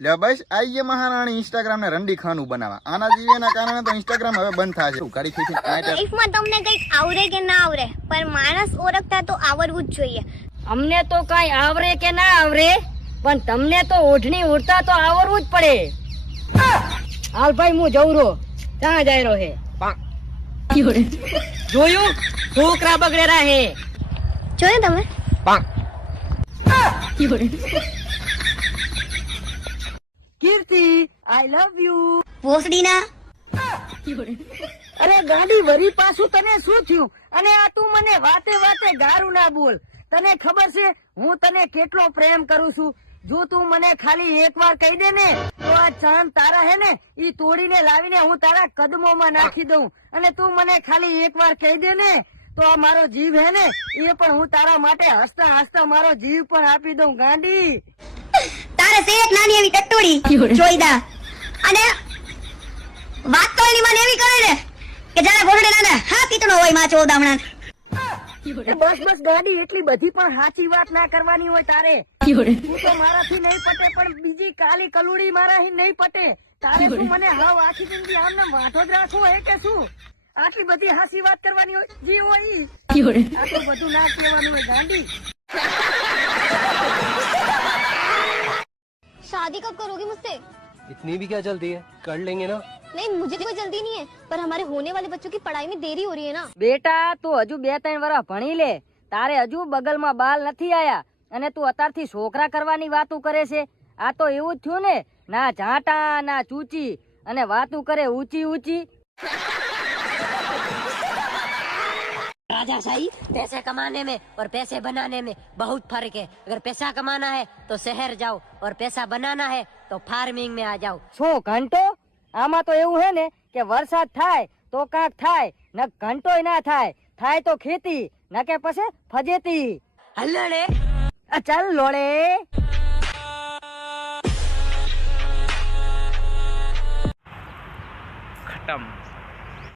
લે બસ આઈએ મહારાણી ઇન્સ્ટાગ્રામ ને રંડી ખાનું બનાવવા. આના જીવેના કારણે તો ઇન્સ્ટાગ્રામ હવે બંધ થશે. ગાડી ખીચી લાઈફમાં તમને કઈક આવરે કે ના આવરે, પણ માણસ ઓળખતા તો આવડવું જ જોઈએ. અમને તો કઈ આવરે કે ના આવરે, પણ તમને તો ઓઢણી ઉડતા તો આવડવું જ પડે. હાલ ભાઈ હું જઉં રો. ક્યાં જાય રહ્યો હે? જોયું? છોકરા બગડેરા હે. જોયું તમે? કીર્તિ, આઈ લવ યુ. ભોસડીના અરે ગાડી વરી પાછું તને શું થયું? અને આ તું મને વાતે વાતે ગારું ના બોલ. તને ખબર છે હું તને કેટલો પ્રેમ કરું છું? જો તું મને ખાલી એક વાર કહી દે ને તો આ ચાંદ તારા હે ને ઈ તોડીને લાવીને હું તારા કદમોમાં નાખી દઉં. અને તું મને ખાલી એક વાર કહી દે ને તો આ મારો જીવ હે ને એ પણ હું તારા માટે હસતા હસતા મારો જીવ પણ આપી દઉં. ગાંડી તારે સેટ નાની એવી ટટ્ટોડી જોઈદા, અને વાત તો એની મને એવી કરે ને કે જાણે ગોરડે નાના હા કીતણો હોય માં ચોદામણા. બસ બસ ગાડી, એટલી બધી પણ સાચી વાત ના કરવાની હોય તારે. તું તો મારાથી નહીં પટે, પણ બીજી કાલી કલુડી મારાથી નહીં પટે. તારે શું મને હાવ આખી જિંદગી આમને વાંધો જ રાખવો હે કે શું? આટલી બધી હાસી વાત કરવાની હોય જી હોય આટલું બધું ના કહેવાનું હોય. ગાંડી शादी कब करोगी मुझसे? इतनी भी क्या जल्दी है, कर लेंगे ना. नहीं मुझे कोई जल्दी नहीं है, पर हमारे होने वाले बच्चों की पढ़ाई में देरी हो रही है ना. બેટા તું હજુ 2-3 વર્ષ ભણી લે. તારે હજુ બગલમાં બાલ નથી આયા અને તું અત્યારથી છોકરા કરવાની વાતું કરે છે. આ તો એવું જ થયું ને, ના ઝાંટા ના ચૂચી અને વાતું કરે ઊંચી ઊંચી. राजा शाही, पैसे कमाने में और पैसे बनाने में बहुत फर्क है. अगर पैसा कमाना है तो शहर जाओ और पैसा बनाना है तो फार्मिंग में आ जाओ. શું ઘંટો? આમાં તો એવું હે ને કે વરસાદ થાય તો કાંક થાય, ન ઘંટોય ના થાય. થાય તો ખેતી, ન કે પછી ફજેતી. હલ્લડે ચાલ લોડે. ખતમ.